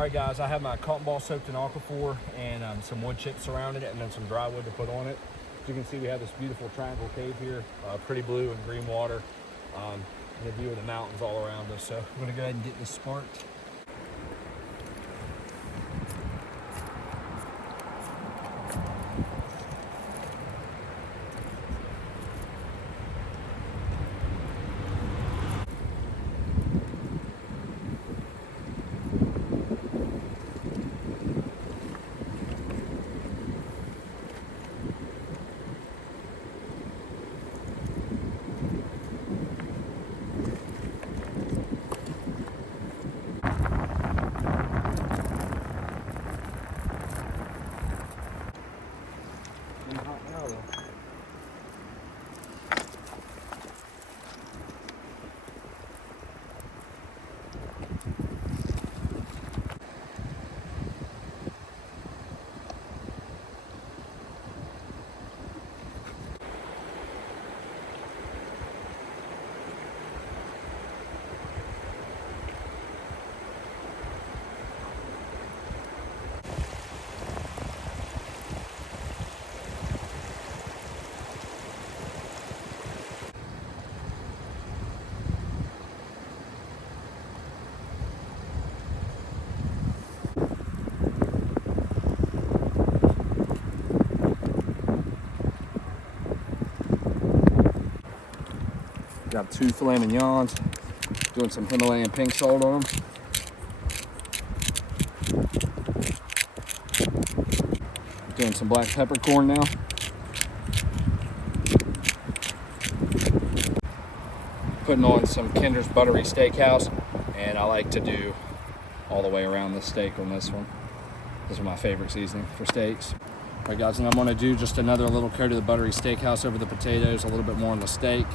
All right, guys, I have my cotton ball soaked in aquaphor and some wood chips surrounding it, and then some dry wood to put on it. As you can see, we have this beautiful triangle cave here, pretty blue and green water, and a view of the mountains all around us. So I'm gonna go ahead and get this sparked. Got 2 filet mignons, doing some Himalayan pink salt on them. Doing some black peppercorn now. Putting on some Kinder's Buttery Steakhouse, and I like to do all the way around the steak on this one. This is my favorite seasoning for steaks. All right, guys, and I'm gonna do just another little coat of the Buttery Steakhouse over the potatoes, a little bit more on the steak.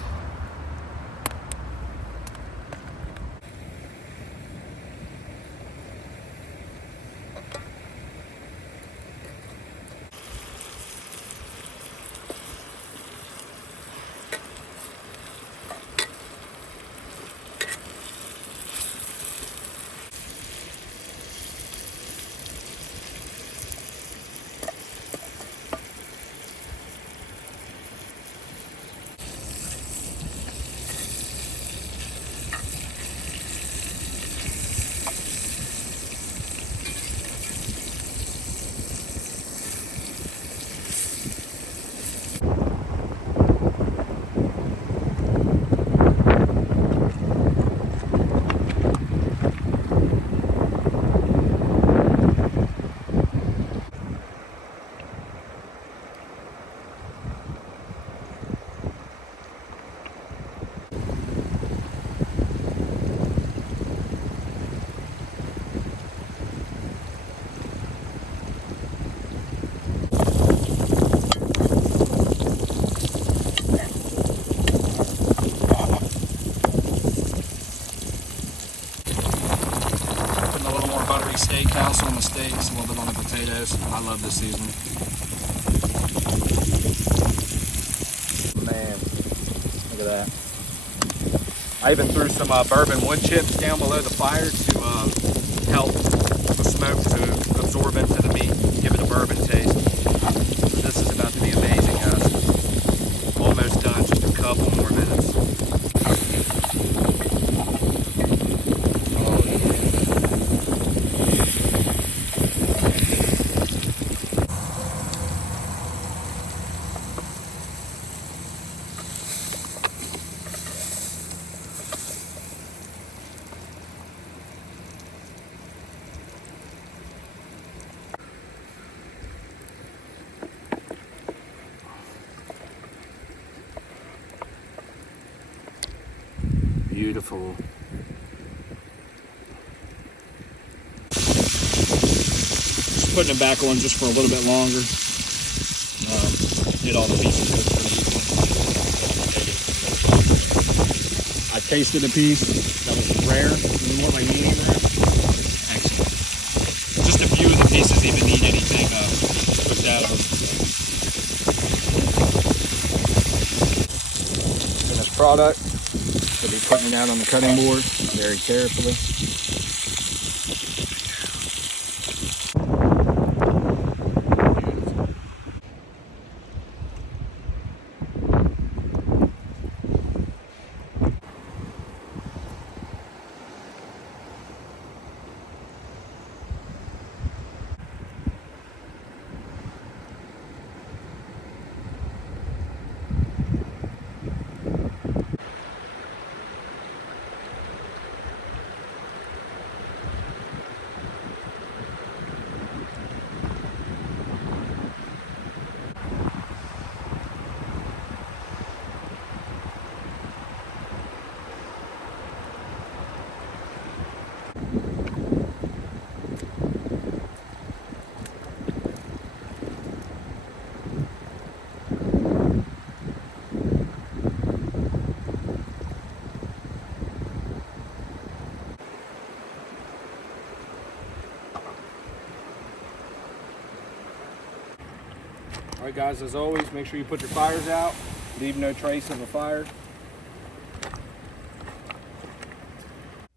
Steakhouse on the steaks, a little bit on the potatoes. I love this seasoning. Man, look at that. I even threw some bourbon wood chips down below the fire to help the smoke to absorb into the meat, give it a bourbon taste. This is about to be amazing, guys. Almost done, just a couple more minutes. Beautiful. Just putting it back on just for a little bit longer. Get all the pieces cooked pretty easily. I tasted a piece that was rare. You want like medium rare? Excellent. Just a few of the pieces even need anything cooked out of them. Finished product. We'll be putting it out on the cutting board very carefully. right, guys, as always, make sure you put your fires out. Leave no trace of a fire.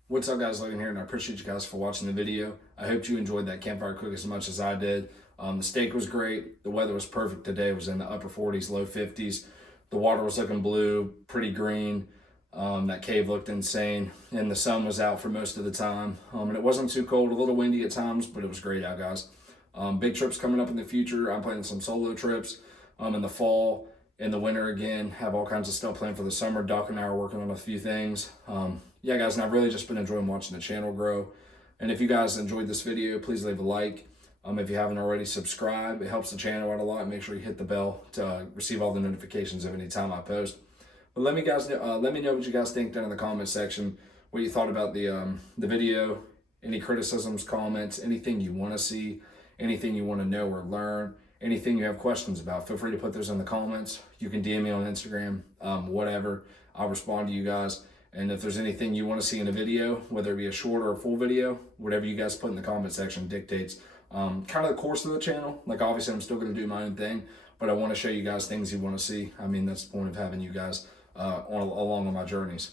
What's up, guys? Logan here, and I appreciate you guys for watching the video. I hope you enjoyed that campfire cook as much as I did. The steak was great. The weather was perfect today. It was in the upper 40s, low 50s. The water was looking blue, pretty green. That cave looked insane, and the sun was out for most of the time. And it wasn't too cold, a little windy at times, but it was great out, guys. Big trips coming up in the future. I'm planning some solo trips in the fall, in the winter again. Have all kinds of stuff planned for the summer. Doc and I are working on a few things. Yeah, guys, and I've really just been enjoying watching the channel grow. And if you guys enjoyed this video, please leave a like. If you haven't already, subscribe. It helps the channel out a lot. Make sure you hit the bell to receive all the notifications of any time I post. But let me know what you guys think down in the comment section. What you thought about the video. Any criticisms, comments, anything you want to see, anything you want to know or learn, anything you have questions about. Feel free to put those in the comments. You can DM me on Instagram, whatever. I'll respond to you guys. And if there's anything you want to see in a video, whether it be a short or a full video, whatever you guys put in the comment section dictates kind of the course of the channel. Like, obviously, I'm still going to do my own thing, but I want to show you guys things you want to see. I mean, that's the point of having you guys along on my journeys.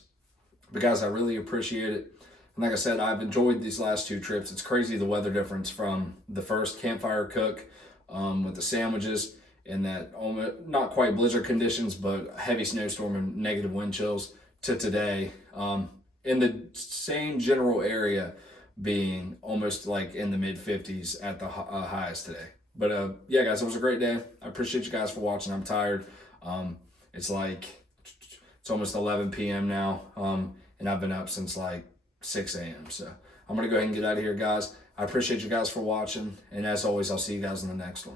But guys, I really appreciate it. And like I said, I've enjoyed these last two trips. It's crazy the weather difference from the first campfire cook with the sandwiches and that almost, not quite blizzard conditions, but heavy snowstorm and negative wind chills, to today in the same general area being almost like in the mid 50s at the highest today. But yeah, guys, it was a great day. I appreciate you guys for watching. I'm tired. It's almost 11 p.m. now, and I've been up since like 6 a.m. So I'm gonna go ahead and get out of here, guys. I appreciate you guys for watching, and as always, I'll see you guys in the next one.